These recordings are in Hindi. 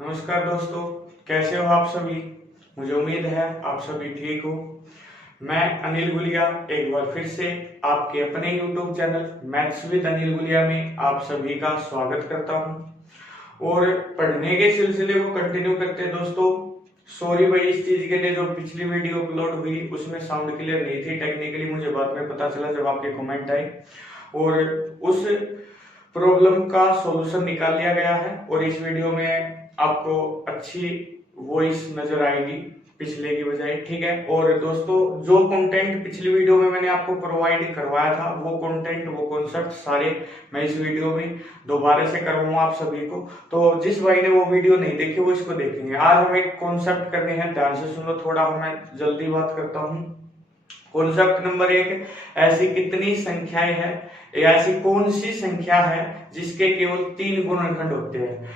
नमस्कार दोस्तों, कैसे हो आप सभी। मुझे उम्मीद है आप सभी ठीक हो। मैं अनिल गुलिया एक बार फिर से आपके अपने YouTube channel maths with Anil Gulia में आप सभी का स्वागत करता हूं और पढ़ने के सिलसिले को कंटिन्यू करते हैं दोस्तों। सॉरी भाई इस चीज के लिए, जो पिछली वीडियो अपलोड हुई उसमें साउंड क्लियर नहीं थी। टेक्निकली मुझे बाद में पता चला जब आपके कमेंट आए और उस प्रॉब्लम का सॉल्यूशन निकाल लिया गया है और इस वीडियो में आपको अच्छी वॉइस नजर आएगी पिछले की बजाय, ठीक है। और दोस्तों, जो कंटेंट पिछली वीडियो में मैंने आपको प्रोवाइड करवाया था वो कंटेंट वो कॉन्सेप्ट सारे मैं इस वीडियो में दोबारा से करवाऊंगा आप सभी को। तो जिस भाई ने वो वीडियो नहीं देखी वो इसको देखेंगे। आज हम एक कॉन्सेप्ट करने हैं, ध्यान से सुनो, थोड़ा मैं जल्दी बात करता हूँ। कॉन्सेप्ट नंबर 1, ऐसी कितनी संख्याएं हैं या ऐसी कौन सी संख्या है जिसके केवल 3 गुणनखंड होते हैं,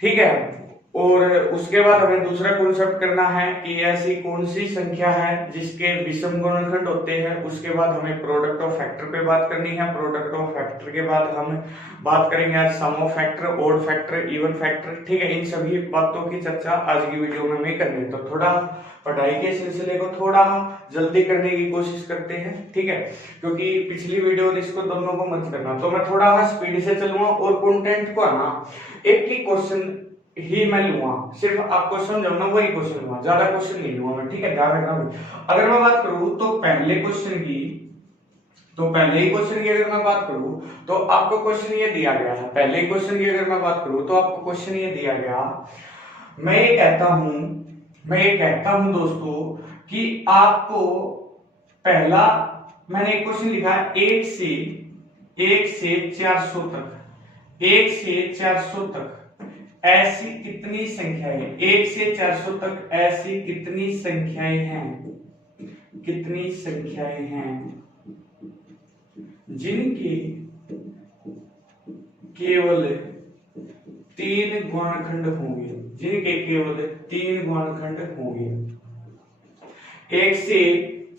ठीक है। और उसके बाद हमें दूसरा कॉन्सेप्ट करना है कि ऐसी कौन सी संख्या है जिसके विषम गुणनखंड होते हैं। उसके बाद हमें प्रोडक्ट ऑफ फैक्टर पे बात करनी है। प्रोडक्ट ऑफ फैक्टर के बाद हम बात करेंगे आज sum of factor, odd factor, even factor, ठीक है। इन सभी बातों की चर्चा आज की वीडियो में हमें करनी है। तो थोड़ा पढ़ाई के सिलसिले को थोड़ा जल्दी करने की कोशिश करते हैं, ठीक है, क्योंकि पिछली वीडियो इसको दोनों को मत करना। तो मैं थोड़ा स्पीड से चलूंगा और कंटेंट को आना एक ही क्वेश्चन ही मैं लूंगा, सिर्फ आप क्वेश्चन जब ना वही क्वेश्चन लूंगा, ज्यादा क्वेश्चन नहीं लूंगा मैं, ठीक है, ध्यान रखना। अगर मैं बात करूं तो पहले क्वेश्चन की, तो पहले ही क्वेश्चन की अगर मैं बात करूं तो आपको क्वेश्चन ये दिया गया है। पहले क्वेश्चन की अगर मैं बात करूं तो आपको क्वेश्चन ये दिया गया, मैं ये कहता हूं दोस्तों कि आपको पहला मैंने एक क्वेश्चन लिखा है 1 से 400 तक, 1 से 400 तक ऐसी कितनी संख्याएं, 1 से 400 तक ऐसी कितनी संख्याएं हैं जिनके केवल 3 गुणनखंड होंगे, 1 से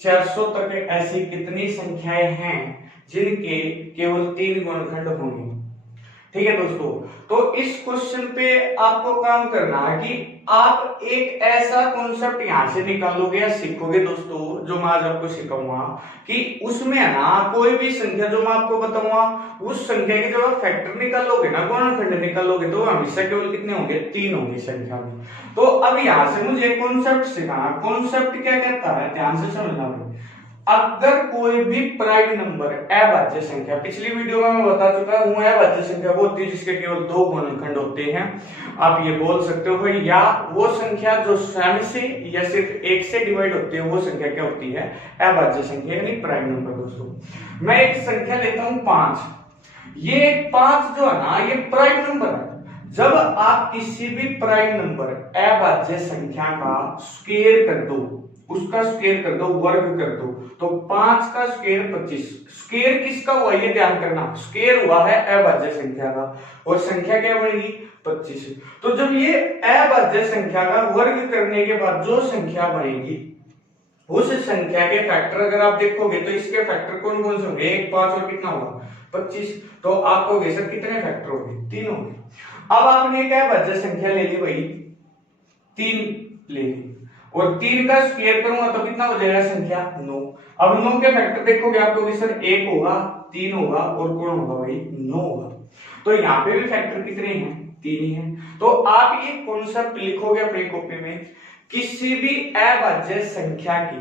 400 तक ऐसी कितनी संख्याएं हैं जिनके केवल 3 गुणनखंड होंगे, ठीक है दोस्तों। तो इस क्वेश्चन पे आपको काम करना है कि आप एक ऐसा कॉन्सेप्ट यहां से निकालोगे या सीखोगे दोस्तों, जो मैं आज आपको सिखाऊंगा कि उसमें है ना कोई भी संख्या जो मैं आपको बताऊंगा उस संख्या की जो आप फैक्टर निकालोगे ना, गुणनखंड निकालोगे, तो हमेशा केवल कितने होंगे, 3 होंगे संख्या में। तो अब यहां से मुझे कॉन्सेप्ट सिखाना। कॉन्सेप्ट क्या कहता है, ध्यान से समझना भाई। अगर कोई भी प्राइम नंबर अभाज्य संख्या, पिछली वीडियो में मैं बता चुका हूं, अभाज्य संख्या वो होती है जिसके केवल 2 गुणनखंड होते हैं। आप ये बोल सकते हो भाई, या वो संख्या जो स्वयं से या सिर्फ 1 से डिवाइड होती है वो संख्या क्या होती है, अभाज्य संख्या यानी प्राइम नंबर। दोस्तों मैं एक संख्या लेता हूं 5, ये 5 जो है ना ये प्राइम नंबर है। जब आप किसी भी प्राइम नंबर अभाज्य संख्या का स्क्वायर कर दो, उसका स्क्वायर कर दो, वर्ग कर दो, तो 5 का स्क्वायर 25। स्क्वायर किसका हुआ ये ध्यान करना, स्क्वायर हुआ है अभाज्य संख्या का और संख्या क्या बनेगी 25। तो जब ये अभाज्य संख्या का वर्ग करने के बाद जो संख्या बनेगी उस संख्या के फैक्टर अगर आप देखोगे तो इसके फैक्टर कौन कौन से होंगे, 1, 5 और कितना होगा 25। तो आप कहोगे सर कितने फैक्टर होंगे, 3 होंगे। अब आपने एक अभाज्य संख्या ले ली भाई, 3 ले ली और 3 का स्क्वायर करूंगा तो कितना हो जाएगा संख्या 9। अब 9 के फैक्टर देखोगे आपको कि सर 1 होगा, 3 होगा और कौन होगा भाई 9 होगा। तो यहाँ पे भी फैक्टर कितने हैं, 3 ही हैं। तो आप ये कॉन्सेप्ट लिखोगे अपनी कॉपी में, किसी भी अभाज्य संख्या की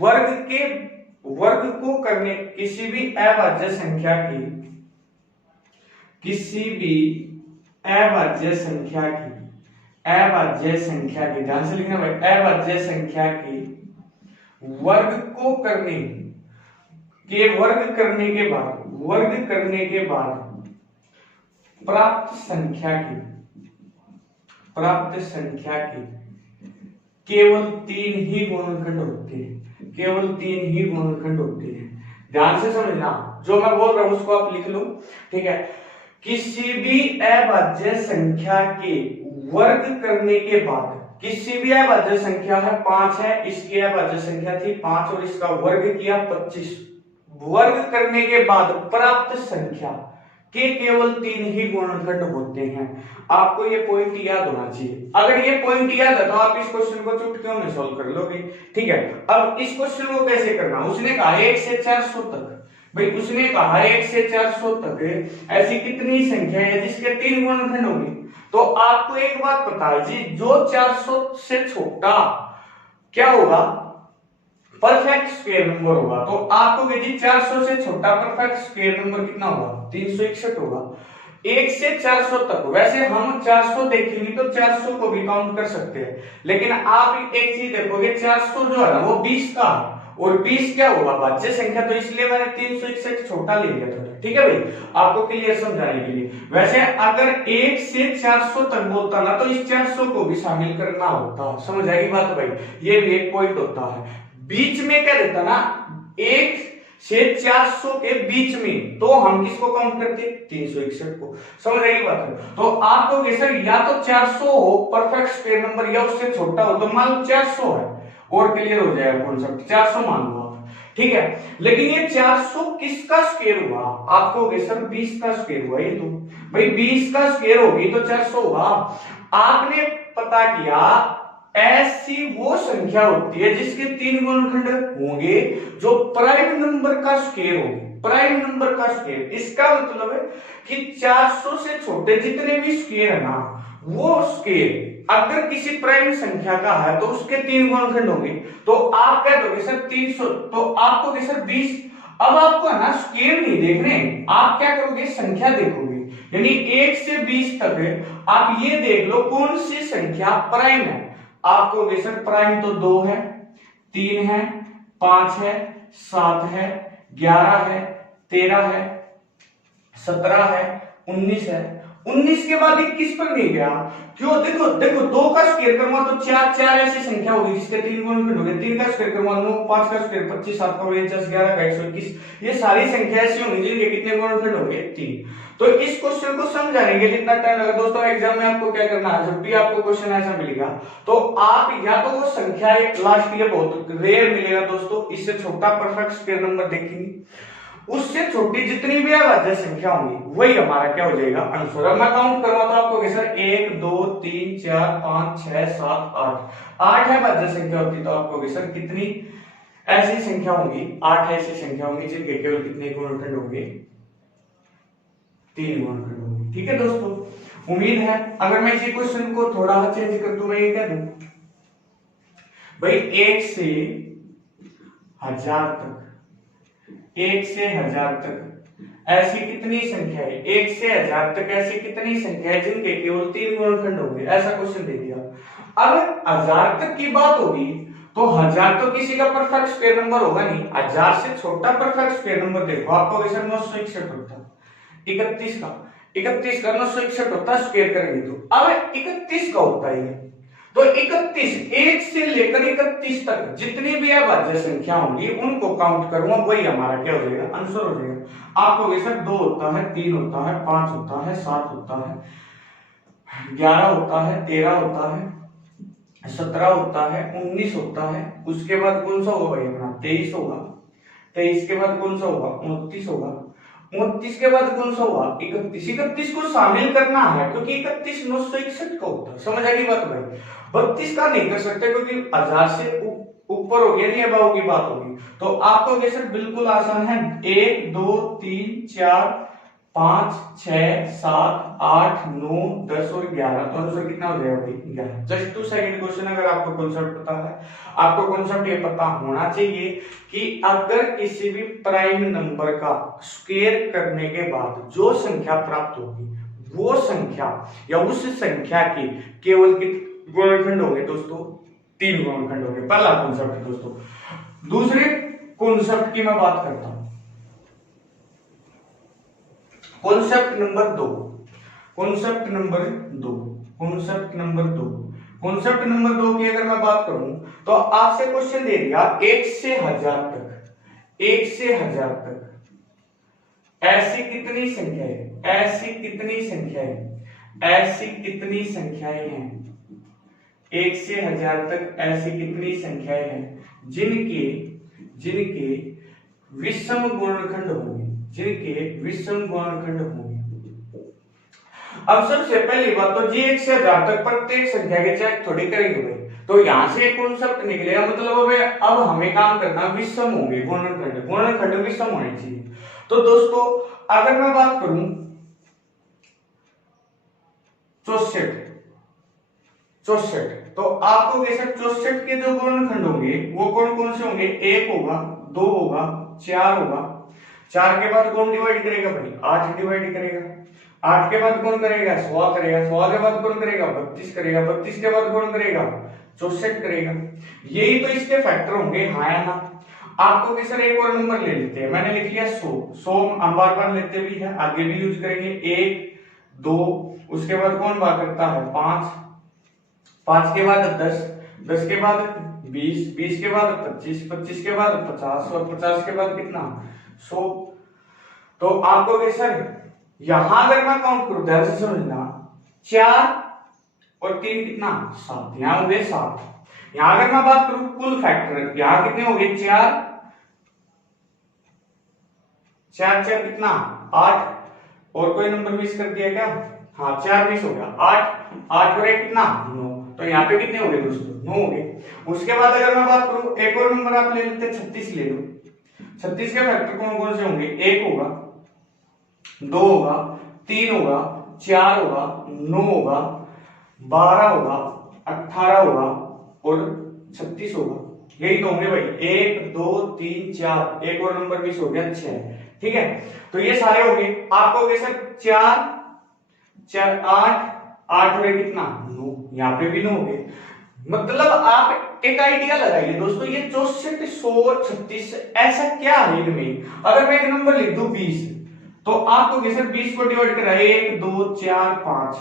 वर्ग को करने, किसी भी अभाज्य संख्या की ध्यान से लिखना भाई, अभाज्य संख्या की वर्ग करने के बाद प्राप्त संख्या की केवल 3 ही गुणनखंड होते हैं, ध्यान से समझना। जो मैं बोल रहा हूं उसको आप लिख लो, ठीक है। किसी भी अभाज्य संख्या के वर्ग करने के बाद, किसी भी अभाज्य संख्या है 5 है, इसकी अभाज्य संख्या थी 5 और इसका वर्ग किया 25, वर्ग करने के बाद प्राप्त संख्या के केवल 3 ही गुणनखंड होते हैं। आपको ये पॉइंट याद होना चाहिए। अगर ये पॉइंट याद है तो आप इस क्वेश्चन को चुटकियों में सॉल्व कर लोगे। ठीक है, अब इस क्वेश्चन को कैसे करना, उसने कहा 1 से 400 तक, भाई उसने कहा 1 से 400 तक ऐसी कितनी संख्या है जिसके 3 गुणनखंड होंगे। तो आपको एक बात पता है जी, जो 400 से छोटा क्या होगा, परफेक्ट स्क्वायर नंबर होगा। तो आपको जी 400 से छोटा परफेक्ट स्क्वायर नंबर कितना होगा, 361 होगा। 1 से 400 तक, वैसे हम 400 देखेंगे तो 400 को भी काउंट कर सकते हैं, लेकिन आप एक चीज देखोगे 400 जो है ना वो 20 का है, और 20 क्या होगा, भाज्य संख्या, तो इसलिए मैंने 361 छोटा ले लिया था। ठीक है भाई, आपको क्लियर समझाने के लिए। वैसे अगर 1 से 400 तक बोलता ना तो इस 400 को भी शामिल करना होता, समझ आएगी बात भाई, ये भी एक पॉइंट होता है। बीच में क्या देता ना, 1 से 400 के बीच में, तो हम किसको काउंट करते, 361 को, समझ आएगी बात। तो आपको सर या तो 400 हो परफेक्ट स्क्वायर नंबर, या उससे छोटा हो, तो मान लो 400 है, और क्लियर हो जाएगा कॉन्सेप्ट, 400 मान लो आप। ठीक है, लेकिन ये 400 किसका स्क्वायर हुआ, आपको सर 20 का स्क्वायर हुआ, ये तो भाई 20 का स्क्वायर होगी तो 400 होगा। आपने पता किया ऐसी वो संख्या होती है जिसके 3 गुणनखंड होंगे जो प्राइम नंबर का स्क्वायर होगी, प्राइम नंबर का स्क्वायर। इसका मतलब है कि 400 से छोटे जितने भी स्क्वायर है ना, वो स्क्वायर अगर किसी प्राइम संख्या का है तो उसके 3 गुणनखंड होंगे। तो आप कह दोगे सर 300, तो आपको सर 20। अब आपको है ना स्क्वायर नहीं देखने, आप क्या करोगे, संख्या देखोगे, यानी 1 से 20 तक आप ये देख लो कौन सी संख्या प्राइम है। आपको सर प्राइम तो 2 है, 3 है, 5 है, 7 है, 11 है, 13 है, 17 है, 19 है। 19 के बाद 21 पर नहीं गया, क्यों, देखो देखो 2 का स्क्वायर करूंगा तो 4 ऐसी संख्या होगी जिसके 3 गुणनखंड होंगे। 3 का स्क्वायर करूंगा 9, 5 का स्क्वायर 25, 7 का 49, 11 का 121। ये सारी संख्या ऐसी होंगी जिनके कितने गुणनखंड होंगे, 3। तो इस क्वेश्चन को समझाने के लिए इतना टाइम लगा दोस्तों। एग्जाम में आपको क्या करना है, जब भी आपको क्वेश्चन ऐसा मिलेगा तो आप या तो वो संख्या एक लास्ट, ये बहुत रेयर मिलेगा दोस्तों, इससे छोटा परफेक्ट स्क्वायर नंबर देखेंगे, उससे छोटी जितनी भी अभाज्य संख्या होंगी वही हमारा क्या हो जाएगा, आंसर। अब मैं काउंट करूंगा तो आपको सर 1 2 3 4 5 6 7 8 है भाज्य संख्या होती, तो आपको सर कितनी ऐसी संख्या होंगी, 8 ऐसी संख्या होंगी जिनके केवल कितने गुणनखंड होंगे, 3 गुणनखंड होंगे। ठीक है दोस्तों, उम्मीद है। अगर मैं इसी क्वेश्चन को थोड़ा चेंज कर दूं, मैं ये कह दूं भाई 1 से 1000 तक, 1 से 1000 तक ऐसी कितनी संख्या है, 1 से 1000 तक ऐसी कितनी संख्या है जिनके केवल 3 गुणनखंड होंगे, ऐसा क्वेश्चन दे दिया। अब 1000 तक की बात होगी तो 1000 तो किसी का परफेक्ट स्क्वायर नंबर होगा नहीं। 1000 से छोटा परफेक्ट स्क्वायर नंबर देखो, आपको सर 961 होता, 31 का 961 होता स्क्वायर करेंगे तो। अब 31 का होता है, तो 31, 1 से लेकर 31 तक जितनी भी अभाज्य संख्या होंगी उनको काउंट करूंगा, वही हमारा क्या हो जाएगा, आंसर हो जाएगा। आपको सर 2 होता है, 3 होता है, 5 होता है, 7 होता है, 11 होता है, 13 होता है, 17 होता है, 19 होता है। उसके बाद कौन सा होगा भाई अपना, 23 होगा। 23 के बाद कौन सा होगा, 29 होगा। 29 के बाद कौन सा हुआ, 31। 31 को शामिल करना है क्योंकि 31 961 का होता है, समझ आएगी बात भाई। 32 का नहीं कर सकते क्योंकि 1000 से ऊपर हो गया, नहीं अबाव की बात होगी। तो आपको सर बिल्कुल आसान है, 1 2 3 4 5 6 7 8 9 10 और 11, तो आंसर कितना हो जाएगा भाई, 11। Just 2 second question. अगर आपको कॉन्सेप्ट पता है, आपको कॉन्सेप्ट ये पता होना चाहिए कि अगर किसी भी प्राइम नंबर का स्क्वायर करने के बाद जो संख्या प्राप्त होगी वो संख्या या उस संख्या के केवल कितने गुणनखंड होंगे दोस्तों, 3 गुणनखंड होंगे। पहला कॉन्सेप्ट दोस्तों। दूसरे कॉन्सेप्ट की मैं बात करता हूं, concept number 2। Concept number 2, concept number 2, concept number 2 की अगर मैं बात करूं तो आपसे क्वेश्चन दे दिया 1 से 1000 तक, 1 से 1000 तक ऐसी कितनी संख्याएं, ऐसी कितनी संख्याएं, ऐसी कितनी संख्याएं हैं, 1 से 1000 तक ऐसी कितनी संख्याएं हैं जिनके जिनके विषम गुणनखंड होंगे, जिनके विषम गुणनखंड होंगे। अब सबसे पहली बात तो जी 1 से 1000 तक प्रत्येक संख्या के चेक थोड़ी करेंगे भाई, तो यहाँ से एक कॉन्सेप्ट निकलेगा, मतलब अब हमें काम करना विषम होंगे, गुणनखंड विषम होने चाहिए। तो दोस्तों अगर मैं बात करूं 64, तो आपको कैसे 64 के जो गुणनखंड होंगे वो कौन कौन से होंगे, 1 होगा, 2 होगा, 4 होगा। 4 के बाद कौन डिवाइड करेगा भाई, 8 डिवाइड करेगा। 8 के बाद कौन करेगा, 100 करेगा। 100 के बाद कौन करेगा, 32 करेगा। 32 के बाद कौन करेगा, 64 करेगा। यही तो इसके फैक्टर होंगे, हाँ या ना। आपको कैसे एक और नंबर ले लेते हैं, मैंने लिख लिया 100 हम बार बार लेते भी है, आगे भी यूज करेंगे। 1 2, उसके बाद कौन बात करता है, 5 5 के बाद 10 10 के बाद 20 20 के बाद 25 25 के बाद 50 और 50 के बाद कितना, 100। तो आपको कैसे यहां अगर मैं काउंट करूं, ध्यान से समझना, 4 और 3 कितना, 7, यहां हो गए 7। यहां अगर मैं बात करूं कुल फैक्टर, यहां कितने हो गए, 4 4 4 कितना, 8, और कोई नंबर मिस कर दिया क्या, हाँ 4 मिस हो गया, 8 8 और 1 कितना, 9। तो यहाँ पे कितने हो गए दोस्तों, 9 हो गए। उसके बाद अगर मैं बात करूं एक और नंबर आप ले लेते, 36 ले लो। 36 के फैक्टर कौन कौन से होंगे, 1 होगा, 2 होगा, 3 होगा, 4 होगा, 9 होगा, 12 होगा, 18 होगा और 36 होगा। यही तो होंगे भाई, 1 2 3 4, एक और नंबर मिस हो गया, 6। ठीक है, तो ये सारे हो गए। आपको कैसे 4 4 8 8 में कितना, 9, यहाँ पे भी 9 हो गए। मतलब आप एक आइडिया लगाइए दोस्तों, ये 64 100 36 ऐसा क्या है इनमें। अगर मैं एक नंबर लिख दूं 20, तो आपको कैसे 20 को डिवाइड करा, 1 2 4 5,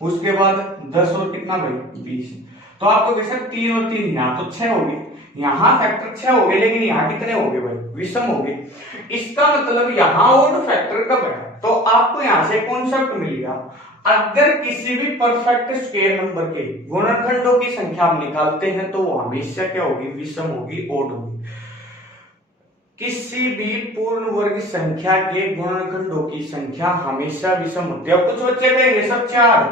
उसके बाद 10 और कितना भाई 20, तो आपको कैसे 3 और 3, यहाँ तो 6 हो गए। यहाँ फैक्टर 6 हो गए, लेकिन यहाँ कितने हो गए भाई, विषम हो गए। इसका मतलब यहाँ ओड फैक्टर कब है, तो आपको यहाँ से कॉन्सेप्ट मिल गया, अगर किसी भी परफेक्ट स्क्वायर नंबर के गुणनखंडों की संख्या हम निकालते हैं तो वो हमेशा क्या होगी, विषम होगी, ओड होगी। किसी भी पूर्ण वर्ग संख्या के गुणनखंडों की संख्या हमेशा विषम होती है। अब कुछ बच्चे कहेंगे सब 4,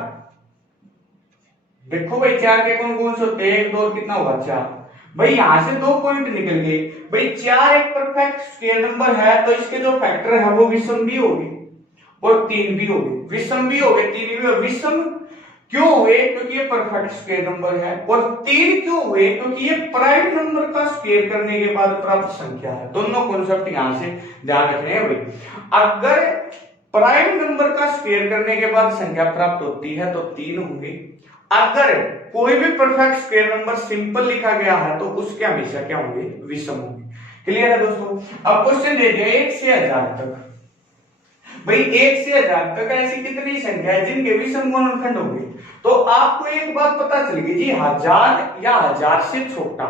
देखो भाई 4 के कौन कौन से होते हैं, 1 2 कितना होगा, 4। भाई यहां से 2 पॉइंट निकल गए भाई, 4 एक परफेक्ट स्क्वायर नंबर है तो इसके जो फैक्टर है वो विषम भी होंगे और 3 भी होंगे, विषम भी होंगे, 3 भी होंगे। विषम क्यों हुए, क्योंकि ये परफेक्ट स्क्वायर नंबर है। और 3 क्यों हुए, क्योंकि ये प्राइम नंबर का स्क्वायर करने के बाद प्राप्त संख्या है। दोनों कॉन्सेप्ट यहां से ध्यान रखने हैं भाई। अगर प्राइम नंबर का स्क्वायर करने के बाद संख्या प्राप्त होती है तो 3 होंगे। अगर कोई भी परफेक्ट स्क्वायर नंबर सिंपल लिखा गया है तो उसके हमेशा क्या होंगे, विषम होंगे। क्लियर है दोस्तों। अब क्वेश्चन दे दिया 1 से 1000 तक, भाई 1 से 1000 तक ऐसी कितनी संख्या है जिनके विषम गुणनखंड होंगे। तो आपको एक बात पता चल गई जी, 1000 या 1000 से छोटा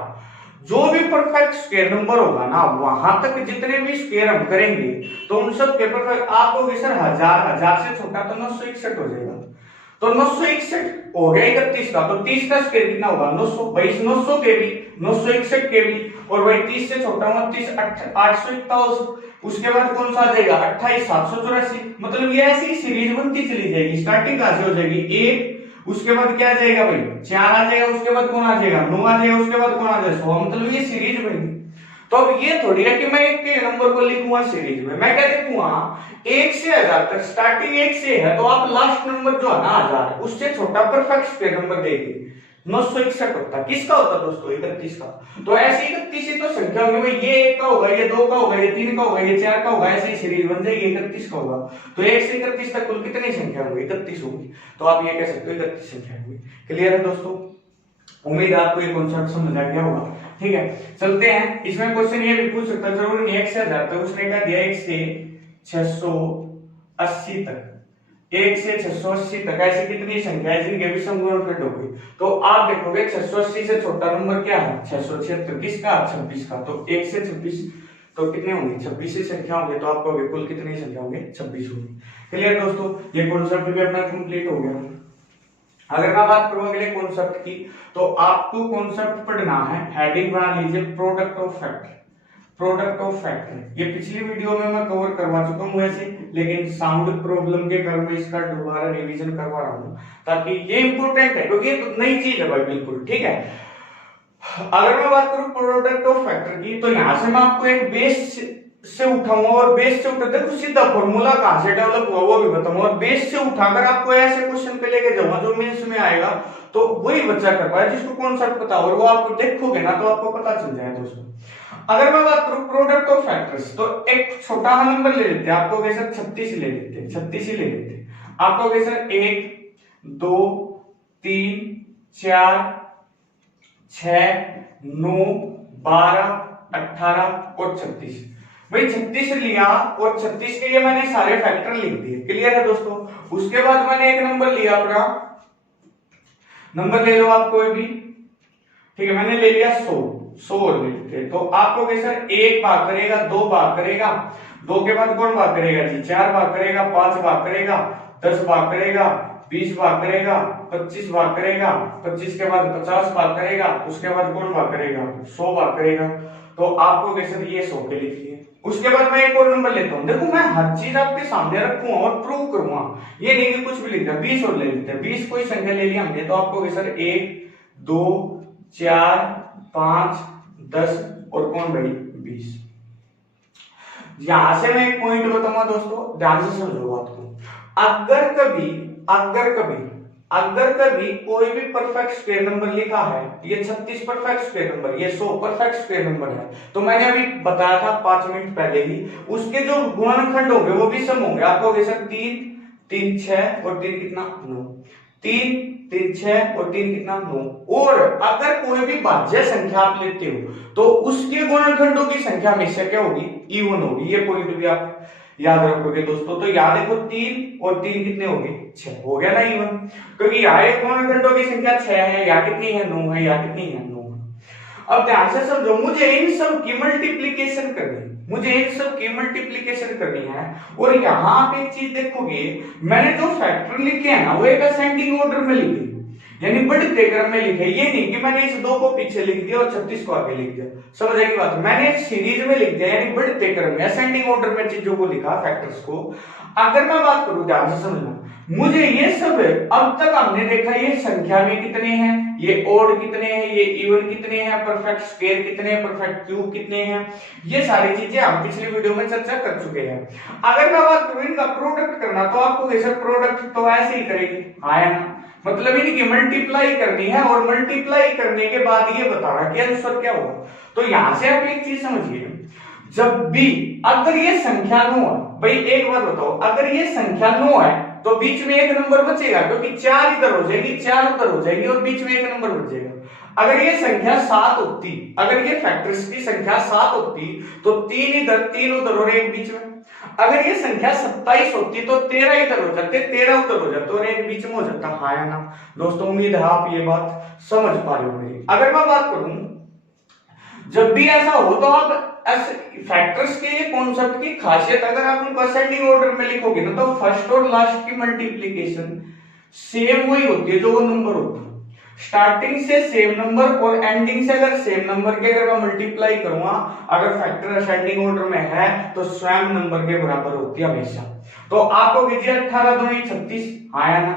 जो भी परफेक्ट स्क्वायर नंबर होगा ना, वहां तक जितने भी स्क्वायर हम करेंगे तो उन सब के परफेक्ट, आपको सर 1000 से छोटा तो 961 हो जाएगा। तो 961 हो गया 31 का, तो 30 का स्क्वायर कितना होगा, 900। भाई 900 के भी, 961 के भी, और भाई 30 से छोटा 29 851। उसके बाद कौन सा आ जाएगा, 28 784। मतलब ये ऐसी सीरीज बनती चली जाएगी। स्टार्टिंग कहां से हो जाएगी, 1, उसके बाद क्या आ जाएगा भाई 4 आ जाएगा, उसके बाद कौन आ जाएगा 9 आ जाएगा, उसके बाद कौन आ जाएगा 100। मतलब ये सीरीज बनेगी। तो अब ये थोड़ी है कि मैं एक के नंबर को लिखूंगा सीरीज में, मैं क्या लिखूंगा 1 से 1000 तक, स्टार्टिंग 1 से है तो आप लास्ट नंबर जो है ना 1000 उससे छोटा परफेक्ट स्क्वायर नंबर देंगे। 961 होता, किसका होता दोस्तों, 31 का। तो ऐसे 31 ही तो संख्या होगी भाई, ये 1 का होगा, ये 2 का होगा, ये 3 का होगा, ये 4 का होगा, ऐसे ही सीरीज बन जाएगी, 31 का होगा। तो 1 से 31 तक कुल कितनी संख्या होगी, 31 होगी। तो आप ये कह सकते हो 31 संख्या होगी। क्लियर है दोस्तों, उम्मीद है आपको ये कॉन्सेप्ट समझ आ गया होगा। ठीक है, चलते हैं। इसमें क्वेश्चन ये भी पूछ सकता है, जरूर नहीं 1 से 1000 तक, उसने क्या दिया 1 से 680 तक, 1 से 680 तक ऐसी कितनी संख्या है जिनके विषम गुणनखंड होंगे। तो आप देखोगे 680 से छोटा नंबर क्या है, 676, किसका, 26 का। तो 1 से 26 तो कितने होंगे, 26 ही संख्या होंगे। तो आपको कुल कितनी संख्या होंगे, 26 होंगी। क्लियर दोस्तों, ये कॉन्सेप्ट भी अपना कंप्लीट हो गया। अगर मैं बात करूं अगले कॉन्सेप्ट की, तो आपको कॉन्सेप्ट पढ़ना है, हेडिंग बना लीजिए product of factor. Product of factor. ये पिछली वीडियो में मैं कवर करवा चुका हूं वैसे, लेकिन साउंड प्रॉब्लम के कारण मैं इसका दोबारा रिवीजन करवा रहा हूं, ताकि ये इंपॉर्टेंट है क्योंकि ये तो नई चीज है भाई बिल्कुल। ठीक है, अगर मैं बात करूं प्रोडक्ट ऑफ फैक्टर की, तो यहां से मैं आपको एक बेस से उठाऊंगा और बेस से उठा, देखो सीधा फॉर्मूला कहां से डेवलप हुआ वो भी बताऊंगा, और बेस से उठाकर आपको ऐसे क्वेश्चन पे लेके जाऊंगा जो मेंस में आएगा, तो वही बच्चा कर पाए जिसको कॉन्सेप्ट पता हो, और वो आपको देखोगे ना तो आपको पता चल जाए दोस्तों। अगर मैं बात करूं प्रोडक्ट ऑफ फैक्टर्स, तो एक छोटा नंबर ले लेते हैं, आपको कैसे 36 ले लेते हैं, 36 ही ले लेते हैं। आपको कैसे 1 2 3 4 6 9 12 18 और 36। भाई 36 लिया और 36 के लिए मैंने सारे फैक्टर लिख दिए, क्लियर है दोस्तों। उसके बाद मैंने एक नंबर लिया, अपना नंबर ले लो आप कोई भी, ठीक है, मैंने ले लिया 100 और ले लेते। तो आपको कैसे 1 भाग करेगा, 2 भाग करेगा, 2 के बाद कौन भाग करेगा जी, 4 भाग करेगा, 5 भाग करेगा, 10 भाग करेगा, 20 भाग करेगा, 25 भाग करेगा, 25 के बाद 50 भाग करेगा, उसके बाद कौन भाग करेगा 100 भाग करेगा। तो आपको कैसे ये 100 के लिख लिए। उसके बाद मैं एक और नंबर लेता हूं, देखो मैं हर चीज आपके सामने रखूंगा और प्रूव करूंगा, ये नहीं कि कुछ भी लिख दिया। 20 और ले लेते हैं, 20 कोई संख्या ले लिया हमने, तो आपको कैसे 1 2 4 5 10 और कौन भाई 20। यहां से मैं एक पॉइंट बताऊंगा दोस्तों, ध्यान से समझो बात को। अगर कभी कोई भी परफेक्ट स्क्वायर नंबर लिखा है, ये 36 परफेक्ट स्क्वायर नंबर, ये 100 परफेक्ट स्क्वायर नंबर है, तो मैंने अभी बताया था 5 मिनट पहले ही, उसके जो गुणनखंड होंगे वो भी सम होंगे। आपको कैसे 3 3 6 और 3 कितना 9, 3 3 6 और 3 कितना 9। और अगर कोई भी भाज्य संख्या आप लेते हो तो उसके गुणनखंडों की संख्या हमेशा क्या होगी, इवन होगी। ये पॉइंट भी आप याद रखोगे दोस्तों। तो याद देखो 3 और 3 कितने हो गए 6, हो गया ना इवन, क्योंकि यहाँ एक गुणनखंडों की संख्या 6 है, या कितनी है 9 है, या कितनी है 9 है। अब ध्यान से समझो, मुझे इन सब की मल्टीप्लीकेशन करनी है, और यहाँ आप एक चीज देखोगे, मैंने जो फैक्टर लिखे हैं ना वो एक असेंडिंग ऑर्डर में लिखे, यानी बढ़ते क्रम में लिखे। ये नहीं कि मैंने इस 2 को पीछे लिख दिया और 36 को आगे लिख दिया, समझ आएगी बात। मैंने सीरीज में लिख दिया, यानी बढ़ते क्रम में असेंडिंग ऑर्डर में चीजों को लिखा, फैक्टर्स को। अगर मैं बात करूं, ध्यान से समझना, मुझे ये सब अब तक हमने देखा, ये संख्या में कितने हैं, ये ओड कितने हैं, ये इवन कितने हैं, परफेक्ट स्क्वायर कितने हैं, परफेक्ट क्यूब कितने हैं, ये सारी चीजें हम पिछली वीडियो में चर्चा कर चुके हैं। अगर मैं बात करूं इनका प्रोडक्ट करना, तो आपको कैसे प्रोडक्ट तो ऐसे ही करेंगे, आया ना, मतलब इनकी मल्टीप्लाई करनी है, और मल्टीप्लाई करने के बाद ये बताना कि आंसर क्या होगा। तो यहां से आप एक चीज समझिए, जब भी अगर ये संख्या 9 है, भाई एक बात बताओ, अगर ये संख्या 9 है तो बीच में एक नंबर बचेगा, क्योंकि 4 इधर हो जाएगी, 4 उधर हो जाएगी, और बीच में एक नंबर बचेगा। अगर ये संख्या 7 होती, अगर ये फैक्टर्स की संख्या 7 होती, तो 3 इधर 3 उधर और एक बीच में। अगर ये संख्या 27 होती तो 13 इधर हो जाते, 13 उधर हो जाते और एक बीच में हो जाता। हाँ या ना दोस्तों, उम्मीद है आप ये बात समझ पा रहे हो मेरी। अगर मैं बात करूं, जब भी ऐसा हो तो आप फैक्टर्स के ये कॉन्सेप्ट की खासियत, अगर आप उनको असेंडिंग ऑर्डर में लिखोगे ना, तो फर्स्ट और लास्ट की मल्टीप्लिकेशन सेम वही होती है जो वो नंबर होता है। स्टार्टिंग से सेम नंबर और एंडिंग से अगर सेम नंबर के अगर मैं मल्टीप्लाई करूंगा, अगर फैक्टर असेंडिंग ऑर्डर में है तो स्वयं नंबर के बराबर होती है हमेशा। तो आपको कीजिए 18 दूनी 36, आया ना,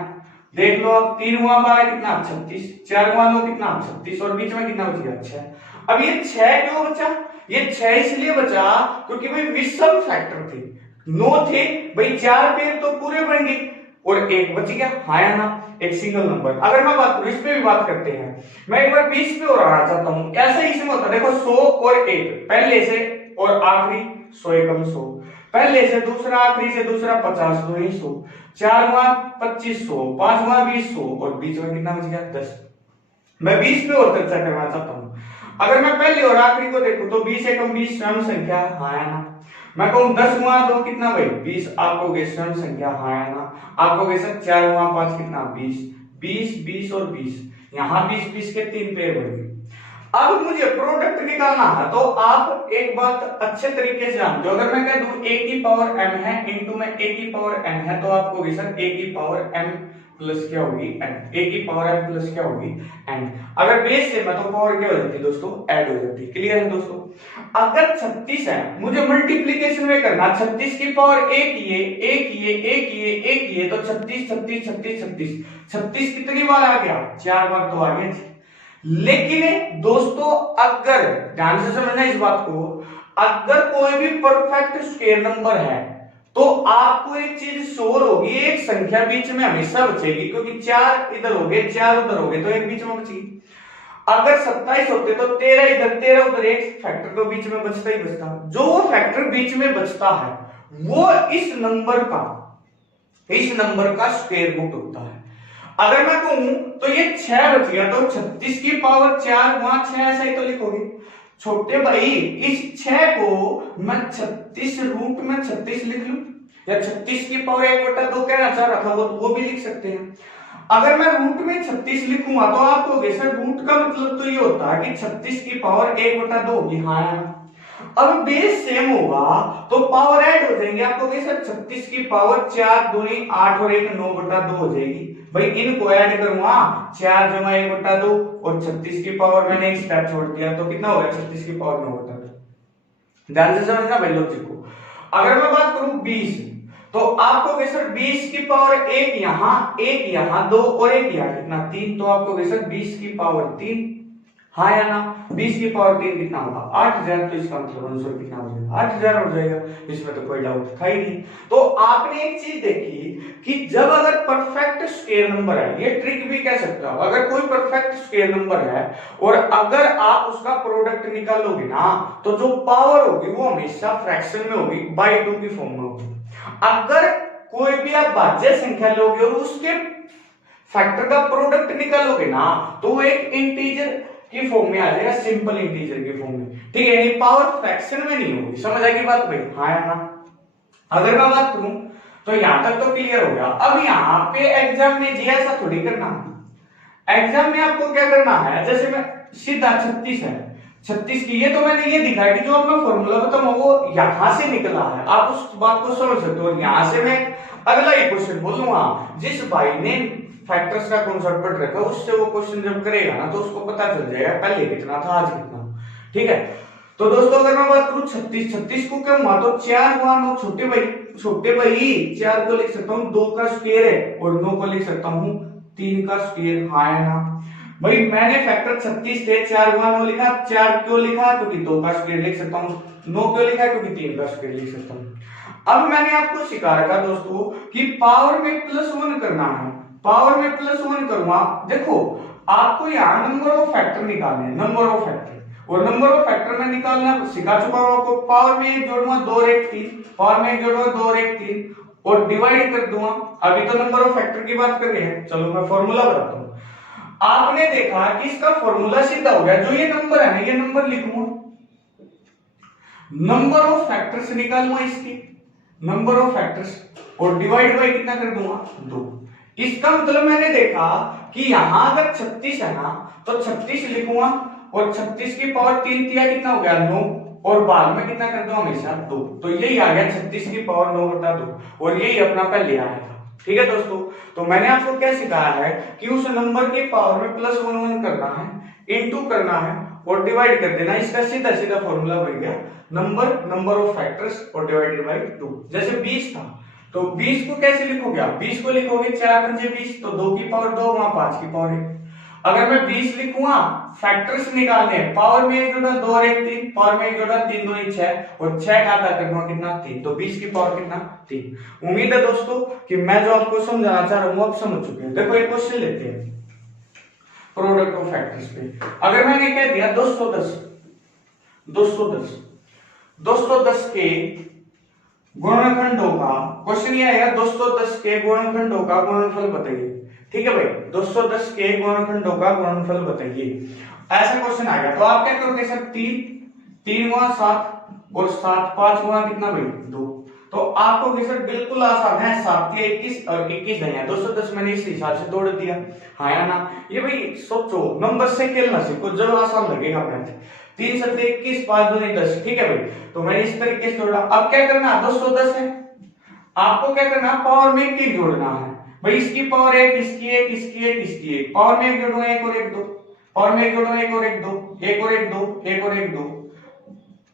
देख लो आप, 3 गुणा 12 कितना 36, 4 गुणा 9 कितना 36, और बीच में कितना बच गया 6। अब ये 6 क्यों बचा, ये 6 इसलिए बचा क्योंकि भाई विषम फैक्टर थे, 9 थे भाई, 4 पेयर तो पूरे बन गए और एक बच गया, हाँ या ना, एक सिंगल नंबर। अगर मैं बात करूं, इस पे भी बात करते हैं, मैं एक बार 20 पे और आना चाहता हूं। ऐसे इसमें होता है, देखो 100 और 1, पहले से और आखिरी 100 एकम 100, पहले से दूसरा आखिरी से दूसरा 50 2 ही 100, 4 गुणा 2500, 5 गुणा 20 और बीच में कितना बच गया 10। मैं 20 पे और चर्चा करना चाहता हूं। अगर मैं पहले और आखिरी को देखूं तो 20 एकम 20 स्वयं संख्या, हाँ या ना। मैं कहूं 10 गुणा 2 कितना भाई 20, आपको स्वयं संख्या, हाँ या ना। आपको कैसे 4 गुणा 5 कितना 20, 20 20 और 20, यहाँ 20 20 के 3 पेयर बन गए। अब मुझे प्रोडक्ट निकालना है, तो आप एक बात अच्छे तरीके से जानते हो, अगर मैं कह दूं a की पावर m है इंटू में a की पावर n है, तो आपको सर a की पावर m प्लस क्या होगी एन, ए की पावर एन प्लस क्या होगी एन। अगर बेस सेम है तो पावर क्या हो जाती है दोस्तों, ऐड हो जाती है। क्लियर है दोस्तों। अगर 36 है, मुझे मल्टीप्लीकेशन में करना, 36 की पावर एक ये एक ये एक ये एक ये, तो 36 36 36 36 36 कितनी बार आ गया, 4 बार तो आ गया। लेकिन दोस्तों अगर ध्यान से समझना इस बात को, अगर कोई भी परफेक्ट स्क्वायर नंबर है तो आपको एक चीज श्योर होगी, एक संख्या बीच में हमेशा बचेगी, क्योंकि 4 इधर हो गए 4 उधर हो गए तो एक बीच में बचेगी। अगर 27 होते तो 13 इधर 13 उधर, एक फैक्टर तो बीच में बचता ही बचता। जो वो फैक्टर बीच में बचता है वो इस नंबर का स्क्वायर रूट होता है। अगर मैं कहूं तो ये 6 बच गया, तो 36 की पावर 4 वहां 6 ऐसा ही तो लिखोगे। छोटे भाई इस 6 को मैं 36 रूट में 36 लिख लूं, या 36 की पावर 1/2 कहना चाह रहा था वो भी लिख सकते हैं। अगर मैं रूट में 36 लिखूंगा तो आप कहोगे सर रूट का मतलब तो ये होता है कि 36 की पावर 1/2 होगी। हाँ, अब बेस सेम होगा तो पावर ऐड हो जाएंगे। आप कहोगे सर 36 की पावर 4 दूनी 8 और 1 9/2 हो जाएगी। भाई इनको ऐड करूंगा, 4 जमा 1/2 और 36 की पावर मैंने एक स्टेप छोड़ दिया तो कितना होगा, 36 की पावर 9/2। ध्यान से समझना भाई लॉजिक को। अगर मैं बात करूं 20, तो आपको सर 20 की पावर एक यहां 2 और एक यहां कितना 3, तो आपको सर 20 की पावर 3, हाँ या ना। 20 की पावर 3 कितना होगा 8000, तो इसका मतलब आंसर कितना हो जाएगा 8000 हो जाएगा। इसमें तो कोई डाउट था ही नहीं। तो आपने एक चीज देखी कि जब अगर परफेक्ट स्क्वायर नंबर है, ये ट्रिक भी कह सकता हूं, अगर कोई परफेक्ट स्क्वायर नंबर है और अगर आप उसका प्रोडक्ट निकालोगे ना तो जो पावर होगी वो हमेशा फ्रैक्शन में होगी, बाई 2 की फॉर्म में होगी। अगर कोई भी आप भाज्य संख्या लोगे और उसके फैक्टर का प्रोडक्ट निकालोगे ना तो वो एक इंटीजर की फॉर्म में आ जाएगा, सिंपल इंटीजर की फॉर्म में। ठीक है, यानी पावर फ्रैक्शन में नहीं होगी। समझ आएगी बात भाई, हाँ या ना। अगर मैं बात करूं तो यहां तक तो क्लियर हो गया। अब यहां पे एग्जाम में जी ऐसा थोड़ी करना है। एग्जाम में आपको क्या करना है, जैसे मैं सीधा 36 है, 36 की ये तो मैंने ये दिखाया कि जो अब मैं फॉर्मूला बताऊंगा वो यहां से निकला है, आप उस बात को समझ सकते हो। और यहां से मैं अगला ही क्वेश्चन बोलूंगा, जिस भाई ने फैक्टर्स का कॉन्सेप्ट पढ़ रखा उससे वो क्वेश्चन जब करेगा ना तो उसको पता चल जाएगा पहले कितना था आज कितना। ठीक है, तो दोस्तों अगर मैं बात करूं 36 को क्या हुआ तो 4 हुआ 9, छोटे भाई 4 को लिख सकता हूं 2 का स्क्वायर है और 9 को लिख सकता हूं 3 का स्क्वायर, हाँ है ना। भाई मैंने फैक्टर 36 थे, 4 हुआ 9 लिखा, 4 क्यों लिखा क्योंकि 2 का स्क्वायर लिख सकता हूं, 9 क्यों लिखा क्योंकि 3 का स्क्वायर लिख सकता हूं। अब मैंने आपको सिखा रखा दोस्तों कि पावर में +1 करना है, पावर में +1 करूंगा। देखो आपको यहाँ नंबर ऑफ फैक्टर निकालने, नंबर ऑफ फैक्टर, और नंबर ऑफ फैक्टर में निकालना सिखा चुका हूं आपको। पावर में 1 जोड़ूंगा 2 और 1 3, पावर में 1 जोड़ूंगा 2 और 1 3 और डिवाइड कर दूंगा। अभी तो नंबर ऑफ फैक्टर की बात कर रहे हैं, चलो मैं फॉर्मूला बताता हूं। आपने देखा कि इसका फॉर्मूला सीधा हो गया, जो ये नंबर है ना ये नंबर लिखूंगा, नंबर ऑफ फैक्टर्स निकालूंगा इसकी, नंबर ऑफ फैक्टर्स और डिवाइड बाय कितना कर दूंगा 2। इसका मतलब मैंने देखा कि यहां अगर 36 है ना तो 36 लिखूंगा और 36 की पावर 3 दिया कितना हो गया 9 और बाद में कितना कर दो हमेशा 2, तो यही आ गया 36 की पावर 9/2 और यही अपना पहले आया था। ठीक है दोस्तों, तो मैंने आपको क्या सिखाया है कि उस नंबर की पावर में +1 करना है, इनटू करना है और डिवाइड कर देना। इसका सीधा सीधा फॉर्मूला बन गया नंबर ऑफ फैक्टर्स और डिवाइडेड बाय 2। जैसे 20 था तो 20 को कैसे लिखोगे आप, 20 को लिखोगे 4 पंजे 20, तो 2 की पावर 2 वहां 5 की पावर 1। अगर मैं 20 लिखूंगा फैक्टर्स निकालने, पावर में 1 जोड़ा 2 और 1 3, पावर में 1 जोड़ा 3 2 6 और 6 का आधा करना कितना 3, तो 20 की पावर कितना 3। उम्मीद है दोस्तों कि मैं जो आपको समझाना चाह रहा हूं आप समझ चुके हैं। देखो एक क्वेश्चन लेते हैं प्रोडक्ट ऑफ फैक्टर्स पे। अगर मैंने कह दिया 210 के गुणनखंडों का, क्वेश्चन ये आएगा 210 के गुणनखंडों का गुणनफल बताइए। ठीक है भाई, 210 के गुणनखंडों का गुणनफल बताइए, ऐसा क्वेश्चन आएगा। तो आप क्या करोगे सर 3 गुणा 7 और 7 5 गुणा कितना भाई 2, तो आपको सर बिल्कुल आसान है, 7 के 21 और 21 नहीं है 210 मैंने इस हिसाब से तोड़ दिया, हाँ या ना। ये भाई सोचो नंबर से खेलना सीखो, जब आसान लगेगा मैथ। 3 7 21 5 2 10, ठीक है भाई, तो मैंने इस तरीके से तोड़ा। अब क्या करना 210 है, आपको क्या करना पावर में 3 जोड़ना है, भाई इसकी पावर एक, इसकी एक, इसकी एक, इसकी एक, पावर में एक जोड़ो, एक और एक दो, पावर में एक जोड़ो, एक और एक दो, एक और एक दो, एक और एक दो,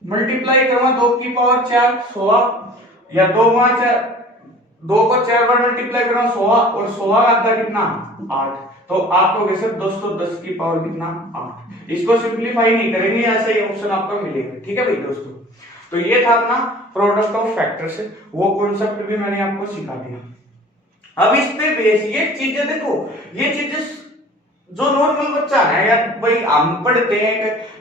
मल्टीप्लाई करो, 2 की पावर 4 16, या 2 गुणा 4, 2 को 4 बार मल्टीप्लाई करो 16, और 16 का आधा कितना 8, तो आपको वैसे 210 की पावर कितना 8। इसको सिंपलीफाई नहीं करेंगे, ऐसा ही ऑप्शन आपको मिलेगा। ठीक है भाई दोस्तों, तो ये था अपना प्रोडक्ट ऑफ फैक्टर्स, वो कॉन्सेप्ट भी मैंने आपको सिखा दिया। अब इस पे बेस ये चीजें देखो, ये चीजें जो नॉर्मल बच्चा है यार, भाई हम पढ़ते हैं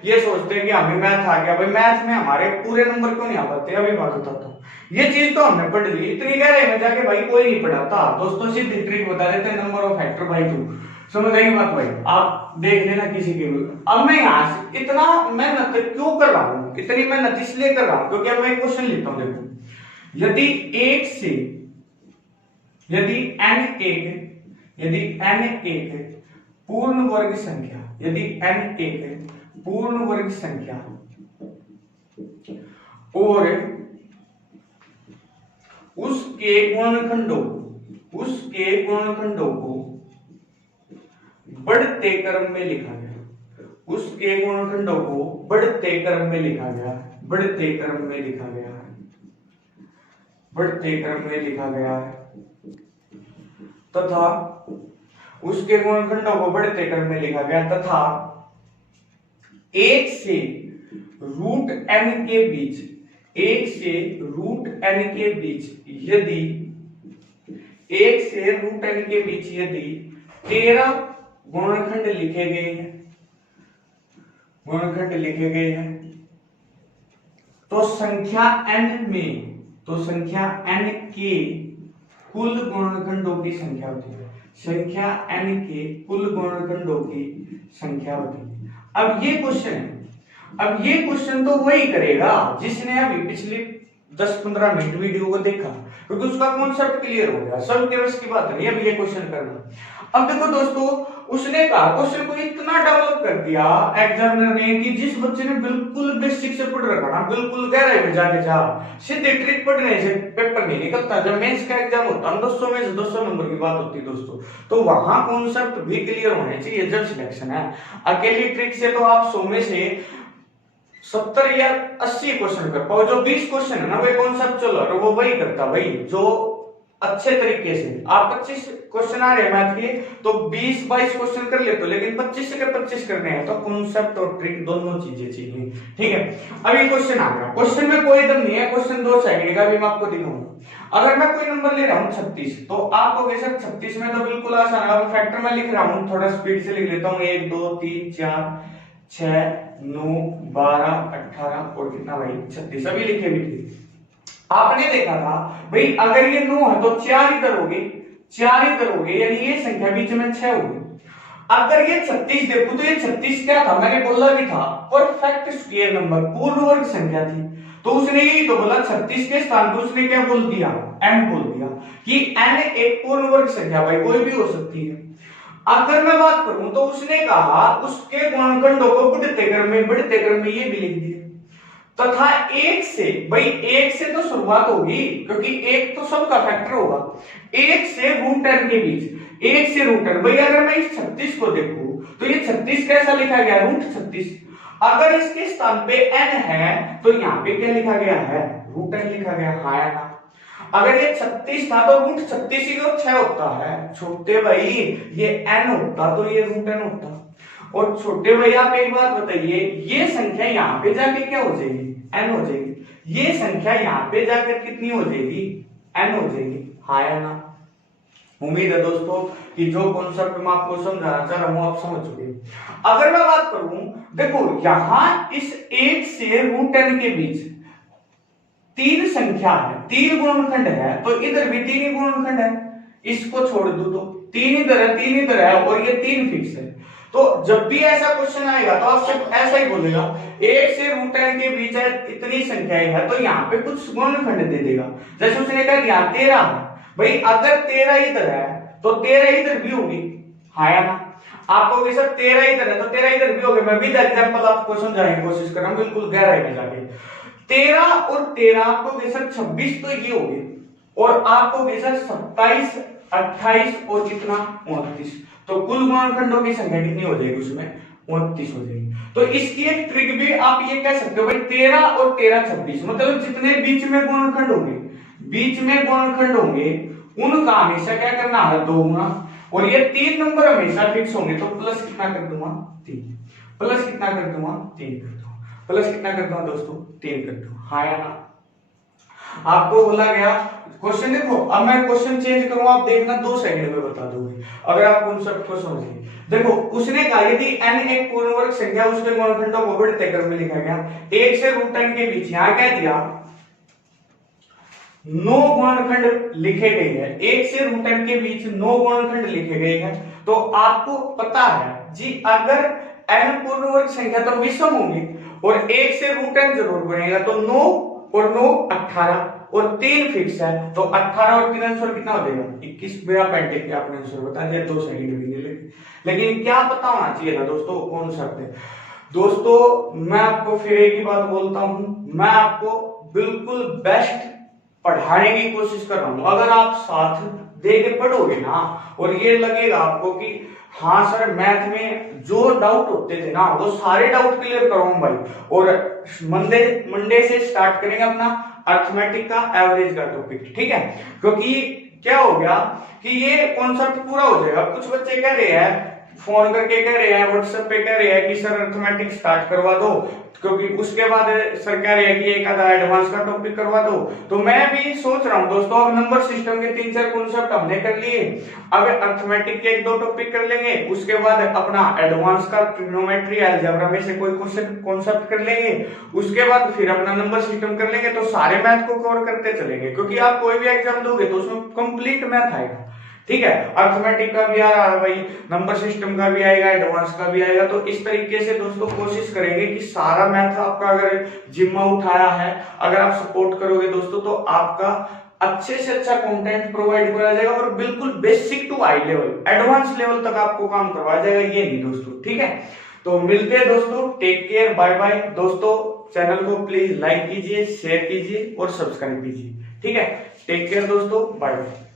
ये सोचते हैं कि हमें मैथ आ गया, भाई मैथ में हमारे पूरे नंबर क्यों नहीं आ पाते, अभी बात बताता हूँ। ये चीज तो हमने पढ़ ली, इतनी गहराई में जाके भाई कोई नहीं पढ़ाता। दोस्तों सीधी ट्रिक बता देते हैं, नंबर ऑफ फैक्टर बाई 2, समझ आई बात भाई, आप देख लेना किसी के भी। अब मैं यहाँ से इतना मेहनत क्यों कर रहा हूँ, इतनी मेहनत इसलिए कर रहा हूँ क्योंकि अब मैं क्वेश्चन लिखता हूँ। देखो, यदि n एक पूर्ण वर्ग संख्या, यदि n एक पूर्ण वर्ग संख्या और उसके गुणनखंडों को बढ़ते क्रम में लिखा गया, उसके गुणनखंडों को बढ़ते क्रम में लिखा गया, बढ़ते क्रम में लिखा गया है, बढ़ते क्रम में लिखा गया है, तथा उसके गुणनखंडों को बढ़ते क्रम में लिखा गया, तथा 1 से रूट n के बीच, 1 से रूट n के बीच यदि 1 से रूट n के बीच यदि 13 गुणनखंड लिखे गए हैं, गुणनखंड लिखे गए हैं, तो संख्या n में, तो संख्या n के कुल गुणनखंडों की संख्या होती है, संख्या n के कुल गुणनखंडों की संख्या होती है। अब ये क्वेश्चन है, अब ये क्वेश्चन तो वही करेगा जिसने अभी पिछले 10-15 मिनट वीडियो को देखा, क्योंकि उसका कॉन्सेप्ट क्लियर हो गया, सब के बस की बात नहीं अभी ये क्वेश्चन करना। अब देखो दोस्तों, उसने कहा क्वेश्चन को इतना डेवलप कर दिया एग्जामिनर ने कि जिस बच्चे ने बिल्कुल बेसिक से पढ़ रखा ना, बिल्कुल गहराई में जाके जा, सीधे ट्रिक पढ़ने से पेपर नहीं निकलता। जब मेंस का एग्जाम होता है 200 में से 200 नंबर की बात होती है दोस्तों, तो वहां कॉन्सेप्ट भी क्लियर होने चाहिए जब सिलेक्शन है। अकेली ट्रिक से तो आप 100 में से 70 या 80 क्वेश्चन कर पाओ, जो 20 क्वेश्चन है ना वे कॉन्सेप्चुअल और वो वही करता भाई जो अच्छे तरीके से। आप 25 क्वेश्चन आ रहे हैं मैथ के, तो 20-22 क्वेश्चन कर लेते हो, लेकिन 25 के 25 करने हैं, तो कॉन्सेप्ट और ट्रिक दोनों चीजें चाहिए। ठीक है, अब ये क्वेश्चन आ गया, क्वेश्चन में कोई दम नहीं है, क्वेश्चन 2 साइड का भी मैं आपको दिखाऊंगा। अगर मैं कोई नंबर ले रहा हूँ 36, तो आपको कैसे 36 में तो बिल्कुल आसान है, फैक्टर में लिख रहा हूँ, थोड़ा स्पीड से लिख लेता हूँ, 1 2 3 4 6 9 12 18 और कितना भाई 36, अभी लिखे भी थे। आपने देखा था भाई अगर ये 9 है तो 4 इधर हो गए, 4 इधर हो गए, यानी ये संख्या बीच में 6 होगी। अगर ये 36 देखो तो ये 36 क्या था, मैंने बोला भी था परफेक्ट स्क्वायर नंबर, पूर्ण वर्ग संख्या थी। तो उसने यही तो बोला 36 के स्थान पर उसने क्या बोल दिया, n बोल दिया कि n एक पूर्ण वर्ग संख्या भाई कोई भी हो सकती है। अगर मैं बात करूं तो उसने कहा उसके गुणनखंडों को बढ़ते क्रम में ये भी लिख दिया, तथा 1 से, भाई 1 से तो शुरुआत होगी क्योंकि 1 तो सबका फैक्टर होगा, 1 से रूट n के बीच, 1 से रूट n। भाई अगर मैं इस 36 को देखूं तो ये 36 कैसा लिखा गया, रूट 36। अगर इसके स्थान पे n है तो यहाँ पे क्या लिखा गया है, रूट n लिखा गया, हाँ या ना। अगर ये 36 था तो रूट 36 ही 6 होता है, छोटे भाई ये n होता तो ये रूट n होता। और छोटे भाई आप एक बात बताइए, ये संख्या यहाँ पे जाके क्या हो जाएगी, n हो जाएगी, ये संख्या यहाँ पे जाकर कितनी हो जाएगी, n हो जाएगी, हाँ या ना। उम्मीद है दोस्तों कि जो कॉन्सेप्ट मैं आपको समझाना चाह रहा हूं आप समझ चुके। अगर मैं बात करूं, देखो यहां इस 1 से रूट n के बीच 3 संख्या है, 3 गुणनखंड है, तो इधर भी 3 ही गुणनखंड है, इसको छोड़ दो तो 3 इधर है, 3 इधर है, और ये 3 फिक्स है। तो जब भी ऐसा क्वेश्चन आएगा तो आपसे ऐसा ही बोलेगा 1 से रूट n के बीच है इतनी संख्याएं है, तो यहाँ पे कुछ गुणनखंड दे देगा। जैसे उसने कहा यहाँ 13 है, भाई अगर 13 इधर है तो 13 इधर भी होगी, हाँ या ना। आपको भी सर 13 इधर है तो 13 इधर भी होगी। मैं भी एग्जांपल आपको समझाने की कोशिश कर रहा हूँ बिल्कुल गहराई में जाके। 13 और 13 आपको सर 26 तो ये हो गए, और आपको सर 27 28 और कितना 29, तो कुल गुणनखंडों की संख्या कितनी हो जाएगी उसमें 29 हो जाएगी। तो इसकी एक ट्रिक भी आप ये कह सकते हो भाई 13 और 13 26, मतलब जितने बीच में गुणनखंड होंगे, बीच में गुणनखंड होंगे उनका हमेशा क्या करना है 2 गुना, और ये 3 नंबर हमेशा फिक्स होंगे, तो प्लस कितना कर दूंगा 3, प्लस कितना कर दूंगा 3 कर दूंगा, प्लस कितना कर दूंगा दोस्तों 3 कर दूंगा। हाँ या ना? आपको बोला गया क्वेश्चन, देखो अब मैं क्वेश्चन चेंज करूंगा, आप देखना 2 सेकंड में बता दोगे अगर आप कॉन्सेप्ट को समझिए। देखो उसने कहा यदि n एक पूर्ण वर्ग संख्या उसके गुणनखंडों को बढ़ते क्रम में लिखा गया, 1 से √n के बीच यहां क्या दिया 9 गुणनखंड लिखे गए हैं, 1 से √n के बीच 9 गुणनखंड लिखे गए हैं, तो आपको पता है जी अगर n पूर्ण वर्ग संख्या तो विषम होंगी और 1 से √n जरूर बनेगा, तो 9 और 9 18 और 3 फिक्स है, तो 18 और 3 आंसर कितना हो जाएगा 21। मेरा पेंटिंग के आपने आंसर बता दिया 2 सेकंड भी नहीं लगे, लेकिन क्या पता होना चाहिए ना दोस्तों कौन सा है। दोस्तों मैं आपको फिर एक ही बात बोलता हूं, मैं आपको बिल्कुल बेस्ट पढ़ाने की कोशिश कर रहा हूं। अगर आप साथ दे के पढ़ोगे ना और ये लगेगा आपको कि हाँ सर मैथ में जो डाउट होते थे ना वो सारे डाउट क्लियर करूंगा भाई, और मंडे से स्टार्ट करेंगे अपना अर्थमेटिक का एवरेज का टॉपिक, ठीक है। क्योंकि क्या हो गया कि ये कॉन्सेप्ट पूरा हो जाएगा। कुछ बच्चे कह रहे हैं, फोन करके कह रहे हैं, व्हाट्सएप पे कह रहे हैं कि सर अर्थमेटिक स्टार्ट करवा दो, क्योंकि उसके बाद सर कह रहे हैं कि एक आधा एडवांस का टॉपिक करवा दो। तो मैं भी सोच रहा हूं दोस्तों, अब नंबर सिस्टम के 3-4 कॉन्सेप्ट हमने कर लिए, अब अर्थमेटिक के 1-2 टॉपिक कर लेंगे, उसके बाद अपना एडवांस का ट्रिग्नोमेट्री अलजेब्रा में से कोई कॉन्सेप्ट कर लेंगे, उसके बाद फिर अपना नंबर सिस्टम कर लेंगे, तो सारे मैथ को कवर करते चलेंगे। क्योंकि आप कोई भी एग्जाम दोगे तो उसमें कंप्लीट मैथ आएगा, ठीक है। अर्थमेटिक का भी आ रहा है भाई, नंबर सिस्टम का भी आएगा, एडवांस का भी आएगा। तो इस तरीके से दोस्तों कोशिश करेंगे कि सारा मैथ आपका अगर जिम्मा उठाया है, अगर आप सपोर्ट करोगे दोस्तों, तो आपका अच्छे से अच्छा कंटेंट प्रोवाइड कराया जाएगा, और बिल्कुल basic to high level advance level तक आपको काम करवाया जाएगा, ये नहीं दोस्तों, ठीक है। तो मिलते हैं दोस्तों, टेक केयर, बाय बाय दोस्तों। चैनल को प्लीज लाइक कीजिए, शेयर कीजिए और सब्सक्राइब कीजिए, ठीक है। टेक केयर दोस्तों, बाय बाय।